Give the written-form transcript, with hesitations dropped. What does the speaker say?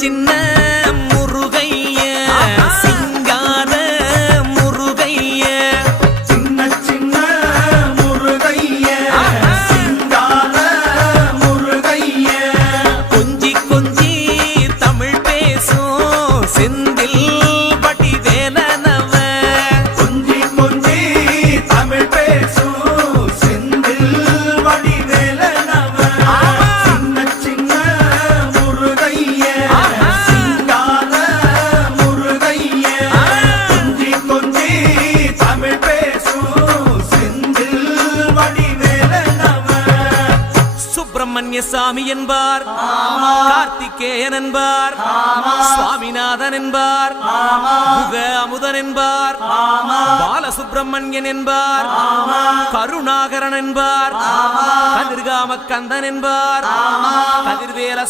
சின்ன முருகைய சிங்கார முருகைய சின்ன சின்ன முருகைய சிங்கார முருகைய கொஞ்சி கொஞ்சி தமிழ் பேசும் செந்தில் வடிவேலனவ கொஞ்சி கொஞ்சி தமிழ் பேசும் செந்தில் வடிவேலனவ சின்ன சின்ன முருகைய சிங்கார முருகைய கொஞ்சி கொஞ்சி தமிழ் பேசும் செந்தில் வடிவேலனவ சுப்பிரமணிய சாமி என்பார், கார்த்திகேயன் என்பார், சுவாமிநாதன் என்பார், முக அமுதன் என்பார், பாலசுப்பிரமணியன் என்பார், கருணாகரன் என்பார், கதிர்காம கந்தன் என்பார், கதிர்வேல